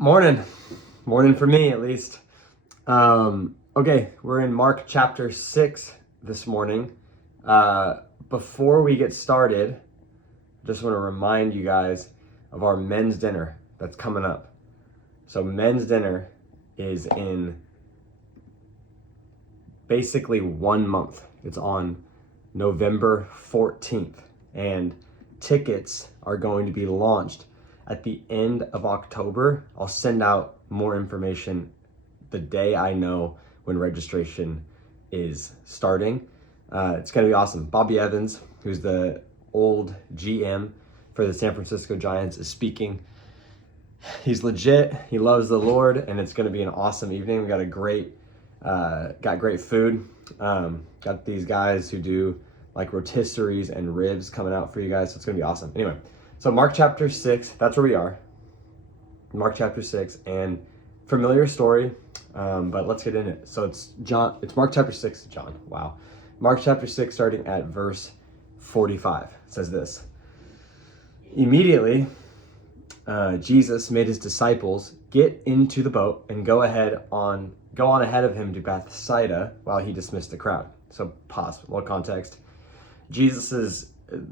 Morning. Morning for me, at least. Okay, we're in Mark chapter 6 this morning. Before we get started, just want to remind you guys of our men's dinner that's coming up. So men's dinner is in basically 1 month. It's on November 14th, and tickets are going to be launched at the end of October. I'll send out more information the day I know when registration is starting. It's going to be awesome. Bobby Evans, who's the old GM for the San Francisco Giants, is speaking. He's legit. He loves the Lord, and it's going to be an awesome evening. We got great food. Got these guys who do like rotisseries and ribs coming out for you guys. So it's going to be awesome. Anyway, so Mark chapter 6, that's where we are. Mark chapter 6, and familiar story, but let's get in it. So it's Mark chapter 6, John. Wow. Mark chapter 6, starting at verse 45. It says this: Immediately, Jesus made his disciples get into the boat and go on ahead of him to Bethsaida while he dismissed the crowd. So pause, a little context.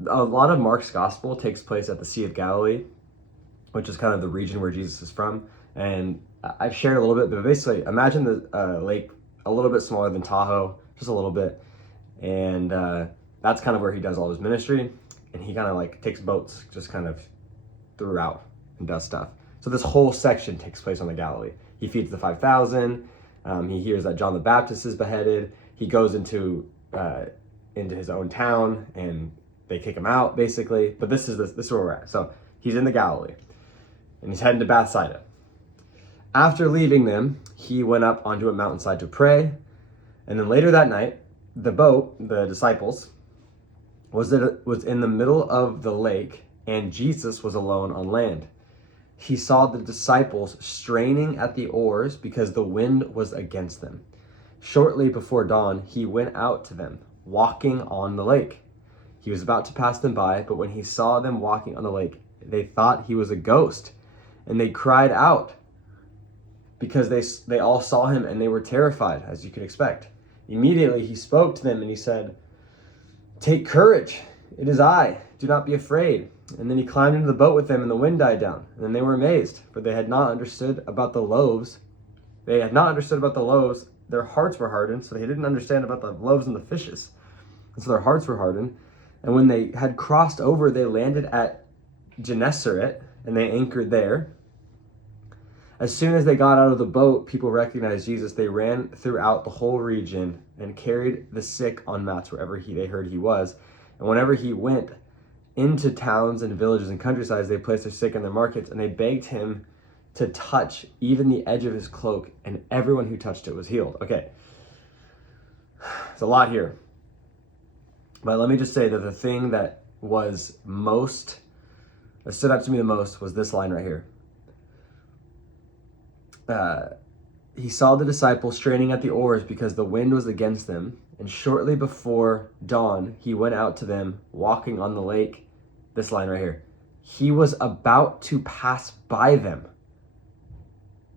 A lot of Mark's gospel takes place at the Sea of Galilee, which is kind of the region where Jesus is from. And I've shared a little bit, but basically imagine the lake a little bit smaller than Tahoe, just a little bit. And that's kind of where he does all his ministry. And he kind of like takes boats just kind of throughout and does stuff. So this whole section takes place on the Galilee. He feeds the 5,000. He hears that John the Baptist is beheaded. He goes into his own town and they kick him out basically. But this is where we're at. So he's in the Galilee and he's heading to Bethsaida. After leaving them, he went up onto a mountainside to pray. And then later that night, the boat, the disciples, was in the middle of the lake, and Jesus was alone on land. He saw the disciples straining at the oars because the wind was against them. Shortly before dawn, he went out to them, walking on the lake. He was about to pass them by, but when he saw them walking on the lake, they thought he was a ghost, and they cried out because they all saw him and they were terrified, as you could expect. Immediately he spoke to them and he said, "Take courage, it is I, do not be afraid." And then he climbed into the boat with them and the wind died down. And then they were amazed, for they had not understood about the loaves. Their hearts were hardened, so they didn't understand about the loaves and the fishes. And so their hearts were hardened. And when they had crossed over, they landed at Gennesaret and they anchored there. As soon as they got out of the boat, people recognized Jesus. They ran throughout the whole region and carried the sick on mats wherever they heard he was. And whenever he went into towns and villages and countrysides, they placed their sick in their markets, and they begged him to touch even the edge of his cloak, and everyone who touched it was healed. Okay, it's a lot here. But let me just say that the thing that stood out to me the most was this line right here. He saw the disciples straining at the oars because the wind was against them, and shortly before dawn, he went out to them, walking on the lake. This line right here. He was about to pass by them,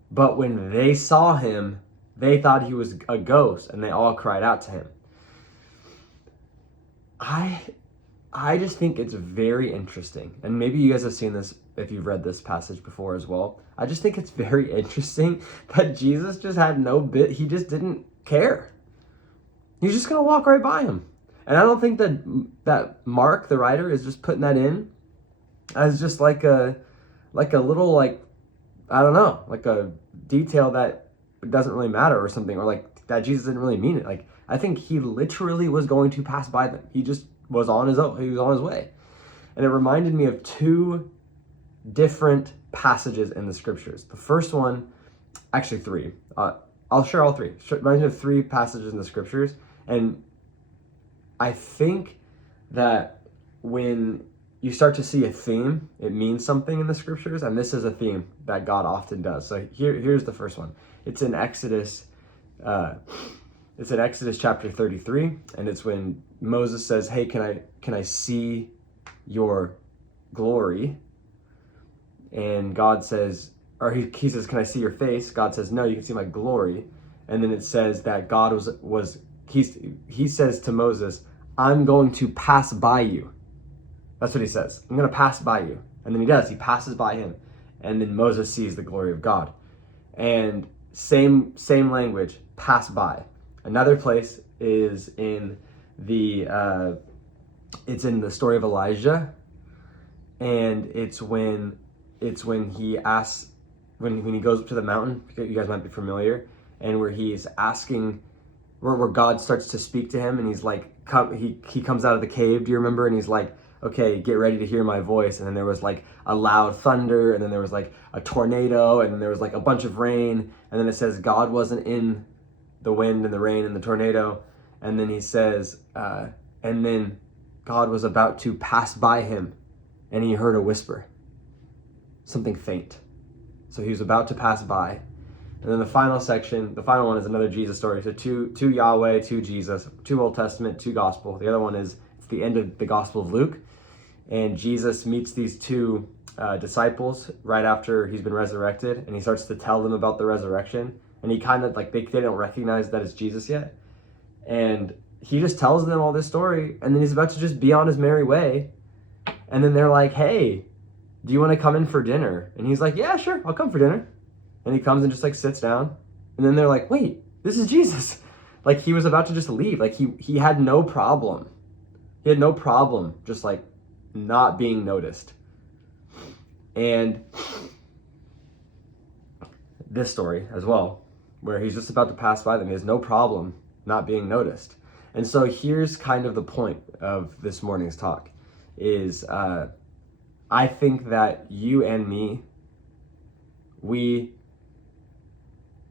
but when they saw him, they thought he was a ghost, and they all cried out to him. I just think it's very interesting, and maybe you guys have seen this if you've read this passage before as well. I just think it's very interesting that Jesus just had he just didn't care. He's just gonna walk right by him. And I don't think that Mark, the writer, is just putting that in as just like a little, like, I don't know, like a detail that doesn't really matter or something, or like that Jesus didn't really mean it. Like, I think he literally was going to pass by them. He just was on his way. And it reminded me of two different passages in the scriptures. The first one, actually three. I'll share all three. It reminds me of three passages in the scriptures. And I think that when you start to see a theme, it means something in the scriptures, and this is a theme that God often does. So here's the first one. It's in Exodus chapter 33, and it's when Moses says, "Hey, can I see your glory?" And God says, or he says, can I see your face? God says, no, you can see my glory. And then it says that God he says to Moses, I'm going to pass by you. That's what he says. I'm going to pass by you. And then he does. He passes by him. And then Moses sees the glory of God. And same language, pass by. Another place is in it's in the story of Elijah. And it's when he asks, when he goes up to the mountain, you guys might be familiar, and where he's asking, where God starts to speak to him, and he's like, he comes out of the cave, do you remember? And he's like, okay, get ready to hear my voice. And then there was like a loud thunder, and then there was like a tornado, and then there was like a bunch of rain, and then it says God wasn't in the wind and the rain and the tornado, and then he says, and then God was about to pass by him, and he heard a whisper, something faint. So he was about to pass by. And then the final one is another Jesus story. So two Yahweh, two Jesus, two Old Testament, two Gospel. The other one it's the end of the Gospel of Luke. And Jesus meets these two disciples right after he's been resurrected. And he starts to tell them about the resurrection. And he kind of they don't recognize that it's Jesus yet. And he just tells them all this story. And then he's about to just be on his merry way. And then they're like, hey, do you want to come in for dinner? And he's like, yeah, sure, I'll come for dinner. And he comes and just sits down. And then they're like, wait, this is Jesus. He was about to just leave. He had no problem. He had no problem just not being noticed. And this story as well, where he's just about to pass by them, he has no problem not being noticed. And so here's kind of the point of this morning's talk is I think that you and me, we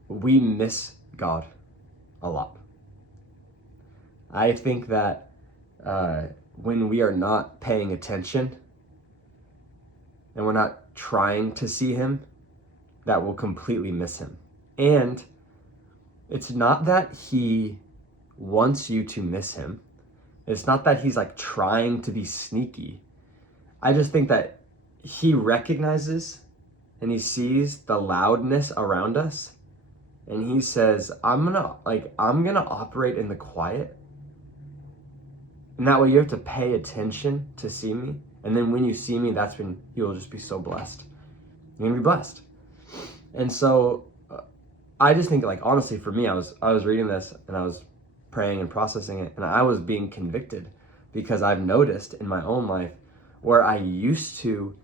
miss God a lot. I think that when we are not paying attention and we're not trying to see him, that we'll completely miss him. And it's not that he wants you to miss him. It's not that he's trying to be sneaky. I just think that he recognizes and he sees the loudness around us, and he says, I'm gonna operate in the quiet. And that way you have to pay attention to see me. And then when you see me, that's when you'll just be so blessed. You're gonna be blessed. And so I just think honestly for me, I was reading this and I was praying and processing it, and I was being convicted because I've noticed in my own life where I used to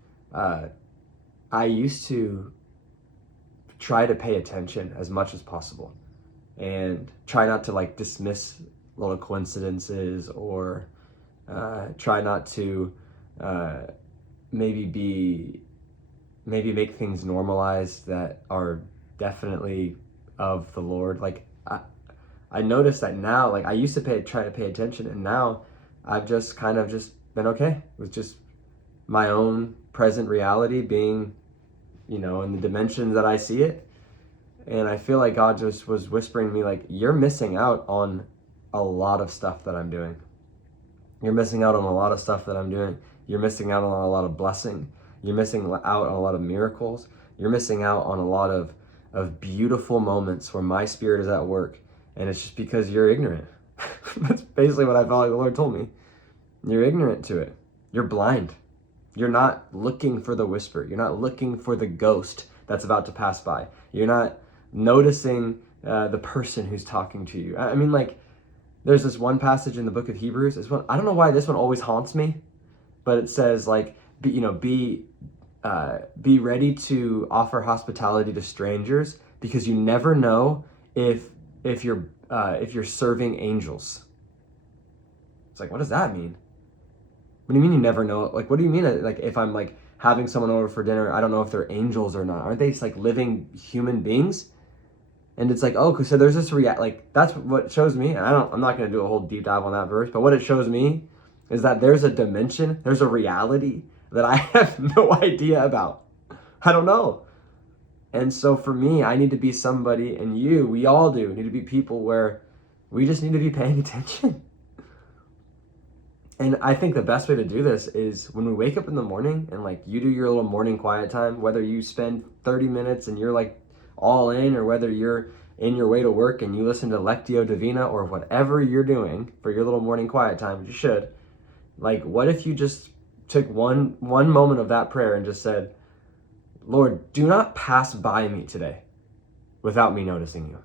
try to pay attention as much as possible and try not to dismiss little coincidences or try not to maybe make things normalized that are definitely of the Lord. I noticed that now, I used to try to pay attention, and now I've just kind of just been okay with just my own present reality being, in the dimensions that I see it. And I feel like God just was whispering to me, you're missing out on a lot of stuff that I'm doing. You're missing out on a lot of stuff that I'm doing. You're missing out on a lot of blessing. You're missing out on a lot of miracles. You're missing out on a lot of beautiful moments where my spirit is at work. And it's just because you're ignorant. That's basically what I felt like the Lord told me. You're ignorant to it. You're blind. You're not looking for the whisper. You're not looking for the ghost that's about to pass by. You're not noticing the person who's talking to you. I mean, there's this one passage in the book of Hebrews. I don't know why this one always haunts me, but it says be ready to offer hospitality to strangers, because you never know if you're serving angels. It's what does that mean? What do you mean you never know? What do you mean? If I'm having someone over for dinner, I don't know if they're angels or not. Aren't they living human beings? And it's oh, so there's this that's what it shows me. And I'm not going to do a whole deep dive on that verse, but what it shows me is that there's a dimension, there's a reality that I have no idea about. I don't know. And so for me, I need to be somebody, and we all do, need to be people where we just need to be paying attention. And I think the best way to do this is when we wake up in the morning and like you do your little morning quiet time, whether you spend 30 minutes and you're like all in, or whether you're in your way to work and you listen to Lectio Divina, or whatever you're doing for your little morning quiet time, you should. Like, what if you just took one moment of that prayer and just said, Lord, do not pass by me today without me noticing you.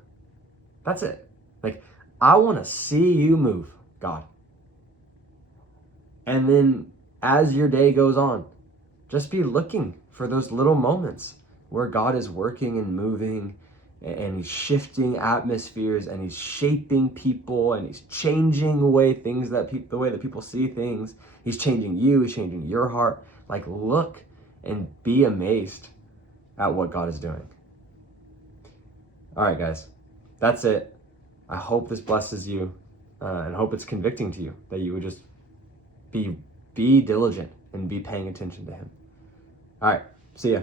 That's it. Like, I want to see you move, God. And then as your day goes on, just be looking for those little moments where God is working and moving, and he's shifting atmospheres, and he's shaping people, and he's changing the way that people see things. He's changing you, he's changing your heart. Like, look and be amazed at what God is doing. All right, guys, that's it. I hope this blesses you, and hope it's convicting to you, that you would just be diligent and be paying attention to him. All right, see ya.